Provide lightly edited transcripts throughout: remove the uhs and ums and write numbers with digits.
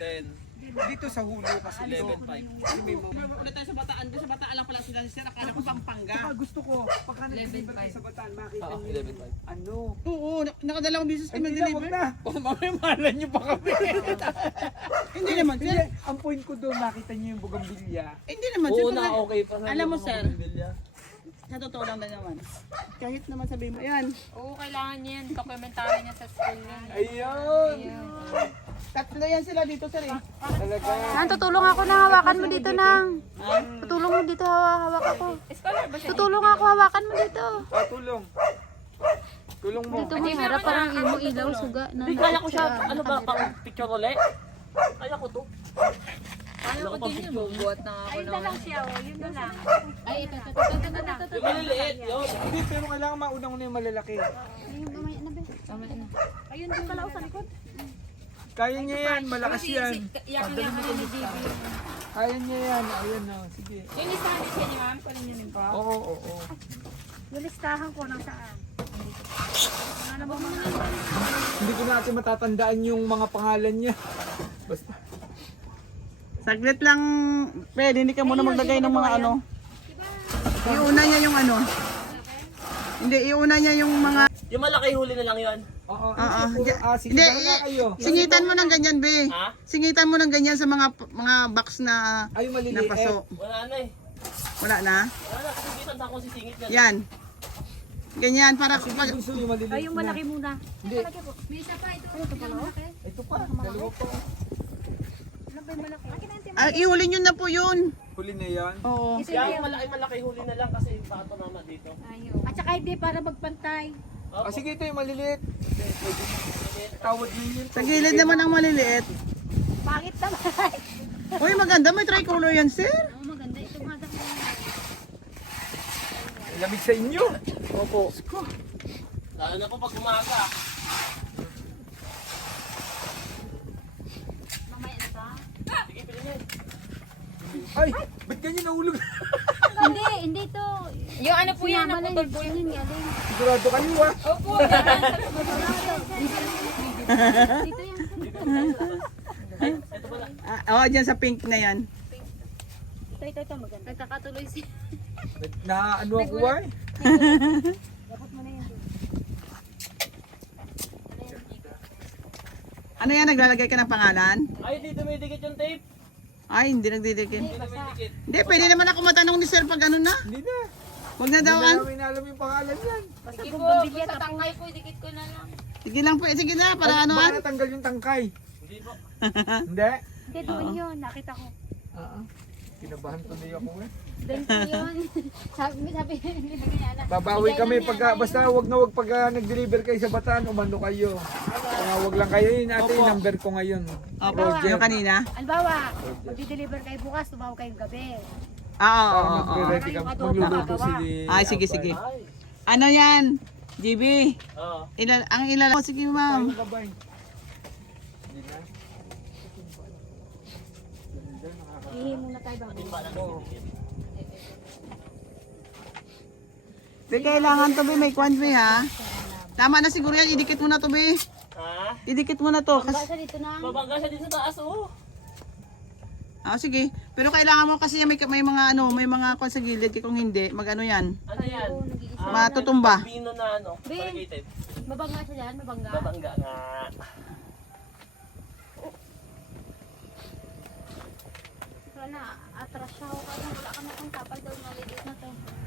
10. Dito sa hulo kasi 11.5. Ulit tayo sa Bataan. Doon sa Bataan lang pala sila sir. Akala ko Pampanga. Saka gusto ko, pagka nag-deliver kayo sa Bataan, makita Oo, niyo 11.5. ano. Oo, nakadalawang beses Ay, kami hindi na, wag deliver. na. Mamaya mahalan niyo pa kami. Hindi naman Hindi, sir. ang point ko doon, makita niyo yung bugambilya. Hindi naman sir. Oo na, Kung- okay pa. Alam mo, sir. Sa totoo lang na naman. Kahit naman sabihin mo, ayan, Oo, kailangan niya yan. Dokumentary niya sa school yan. Ayun! tatlo yan sila dito sir eh. Talaga. Nan, tutulong ako na hawakan mo dito nang. Tutulong mo dito, hawak ako. Tutulong ako, hawakan mo dito. Ah, tulong. Tulong mo. Dito mo harap parang imo ilaw suga na. Hindi, kaya ko siya, ano ba, pang picture ulit? Kaya ko to. Ano ko din yun, bubuhat na ako. Ayun na lang siya, yun na lang. Ay, ito. Yung maliliit, yun. Hindi, pero kailangan maunang na yung malalaki. Ayun, mamaya na ba? Mamaya na. Ayun, din pala sa likod. Kaya niya yan, malakas yan. Iyakan niya ka ni Bibi. Kaya niya yan, ayun na, sige. Yung listahan din siya ni ma'am, kunin niyo din po. Oo, oo. Yung listahan ko nang saan? Ano ba mga Hindi ko natin matatandaan yung mga pangalan niya. Basta. Saglit lang, pwede, hindi ka muna maglagay ng mga ano. Iuna niya yung ano. Hindi, iuna niya yung mga... Yung malaki huli na lang yun. Oo, Oo. sige, Hindi, bala kayo. singitan mo ng ganyan, be. Ha? Singitan mo ng ganyan sa mga box na Ay, maliliit. napaso. Wala na eh. Wala na? Wala na, kasi dito ang akong sisingit na. Yan. Ganyan, para Sige, pag... gusto yung maliliit. Ay, yung malaki muna. Hindi. May isa pa ito. Ito pala. Ito pa, dalawa pa. Ano ba yung malaki? Akin na yung Ah, ihuli nyo na po yun. Huli na yan. Oo. Yung malaki huli na lang kasi pato mama dito. At saka hindi para magpantay. Ah, sige, ito yung maliliit. Tawad yun yun. Sa gilid naman ang maliliit. Pangit naman. Uy, maganda. May tricolor yan, sir. Oo, maganda. Ito mga Lamig sa inyo. Opo. Lalo na po pag umaga. mamaya na ba? Sige, pili niyo. Ay, ba't ganyan nahulog? Hindi to. Yung ano po yan, ang putol po yan. Sigurado kayo ah. Opo. Dito yan. Oh, dyan sa pink na yan. Ito maganda. Nagkakatuloy si. Na ano ako ay? Dapat mo na yan. Ano yan, naglalagay ka ng pangalan? Ay, di dumidikit yung tape. Ay, hindi nagdidikit. Hindi dumidikit. Hindi, pwede naman ako matanong ni sir pag ano na. Hindi na. Huwag na daw. Hindi namin alam yung pangalan yan. Sige po, sa tangkay po, dikit ko na lang. Sige lang po, sige na, para ano Baka natanggal yung tangkay. Hindi po. Hindi? Hindi, doon yun. Nakita ko. Oo. Kinabahan tuloy ako eh. Doon po yun. sabi, hindi na ganyan. Babawi kami pagka, basta wag na wag pagka nag-deliver kayo sa Bataan, umano kayo. Wag lang kayo, yun natin yung number ko ngayon. Opo, yung kanina. Albawa, mag-deliver kayo bukas, tumawag kayong gabi. Oo, Para oo, oo. magre-ready ka, magluluto si... Ay, sige, sige. Ay. Ano yan? GB, Oo. ang ilala. Oh, sige, ma'am. Ayun ka ba? Hindi na. Ihi muna tayo bago. Oo. Be, kailangan to, be. May kwan, be, ha? Tama na siguro yan. Idikit mo na to, be. Ha? Idikit mo na to. Basta dito na. Babangga siya dito sa taas, oh. Ah, sige. Pero kailangan mo kasi may mga ano, may mga kwan sa gilid. Kung hindi, mag ano yan. Ano yan? Matutumba. Pino na ano, Bin. corrugated. Mabangga siya dyan, mabangga. Babangga nga. Wala na, atras siya. Wala ka na kung kapal daw maliit na to.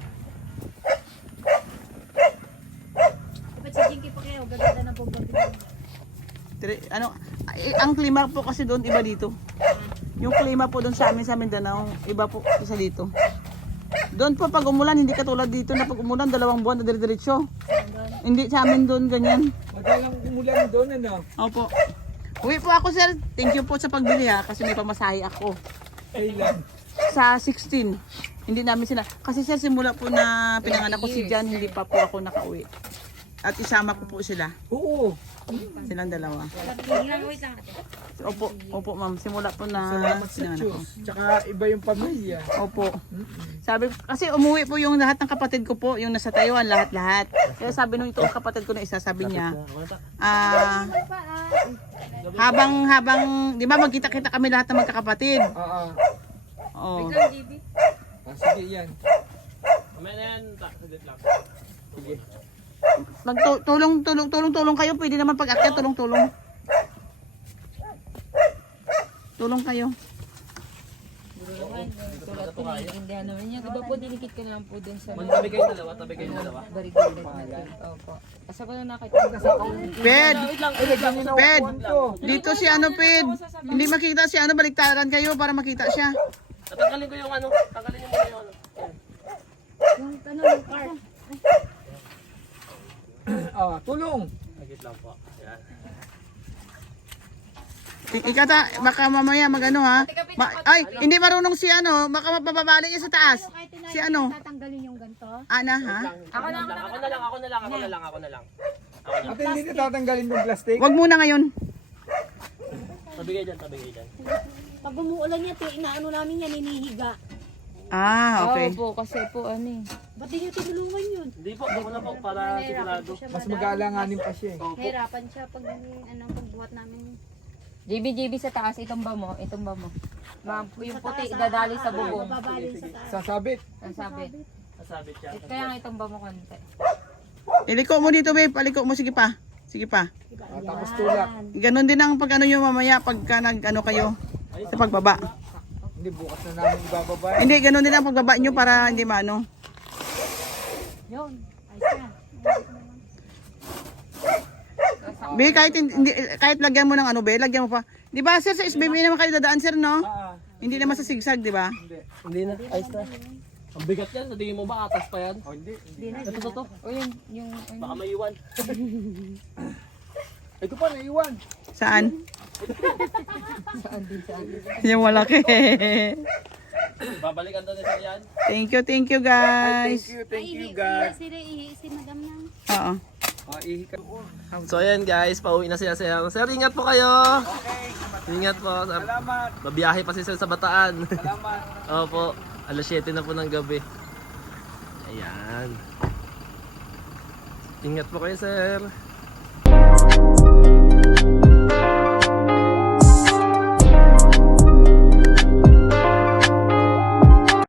Dapat si Jinky pa kayo, gaganda na po Ano, ang klima po kasi doon iba dito. Yung klima po doon sa amin sa Mindanao, iba po sa dito. Doon po pag umulan, hindi katulad dito na pag umulan, 2 buwan na dire-diretso. Hindi sa amin doon ganyan. Madalang umulan doon, ano? Opo. Uwi po ako, sir. Thank you po sa pagbili, ha, kasi may pamasahe ako. Kailan? Sa 16. Hindi namin sila. Kasi sir, simula po na pinanganak ko si Jan, hindi pa po ako nakauwi. At isama ko po sila. Oo. Silang dalawa. Wait lang. Opo ma'am, simula po na Salamat sa sinanganak ko. Diyos. Tsaka iba yung pamilya. Opo. Sabi kasi umuwi po yung lahat ng kapatid ko po, yung nasa Taiwan, lahat. Kaya sabi nung itong kapatid ko na isa, sabi niya, habang, di ba magkita-kita kami lahat ng magkakapatid. Oo. Oh. Sige yan. Mamaya na yan, saglit lang. Sige. Tulong kayo, pwede naman pag-akyat, tulong. Tulong kayo. Tulad po naiintindihan naman niya. Diba po, dinikit ko na lang po dun sa Tabi kayong dalawa, tabi kayong dalawa. barigolet natin. Opo. Asa ko na nakita ko Ped! Wait lang, Ped! Dito si ano, Ped! Hindi makita si ano, baliktaran kayo para makita siya. tatanggalin ko yung ano, tanggalin niyo muna yung ano. Ah, tulong. Saglit lang po. Yan. Ikata, baka mamaya magano ha. Ay, hindi marunong si ano, baka mapababali niya sa taas. Si ano? Tatanggalin yung ganito. Ana ha? Ako na lang. At hindi na tatanggalin yung plastic. Wag muna ngayon. Tabi kayo dyan. Pag umuulan yan, inaano namin yan, hinihiga. Ah, okay. po, kasi po ano eh. Ba't di nyo tinulungan yun? Hindi po, ako na po para sigurado. Mas mag-aalanganin pa siya. Opo. Hirapan siya pag pagbuhat namin. JB sa taas, itumba mo. Ma'am, yung puti idadali sa bubong. Babalin sa taas. Sasabit. Ang sabi. Nasabit siya. Kaya nga itumba mo konti. Iliko mo dito, babe. Paliko mo, sige pa. Ah, tapos tulak. Ganon din ang pag ano nyo mamaya pagka nag ano kayo sa pagbaba. Hindi, bukas na namin ibababa. Hindi, ganon din ang pagbaba nyo para hindi maano. Yun. Ayos na. Be, kahit lagyan mo ng ano, be, lagyan mo pa. Di ba, sir, sa SBB naman kayo dadaan, sir, no? Hindi naman sa sigsag, di ba? Hindi na, ayos na. Ang bigat yan, sa tingin mo ba atas pa yan? Oh, hindi. Ito. O yung Baka may iwan. Ito pa, naiwan. Saan? Yung malaki. Babalikan daw nila yan. Thank you, guys. Thank you, God. Si madam na. Oo. Ah, ihi ka. So ayan guys, pauwi na siya. Sir, ingat po kayo. Ingat po. Salamat. Babiyahe pa si Sir sa Bataan. Salamat. Opo, alas 7 na po ng gabi. Ayan. Ingat po kayo, Sir.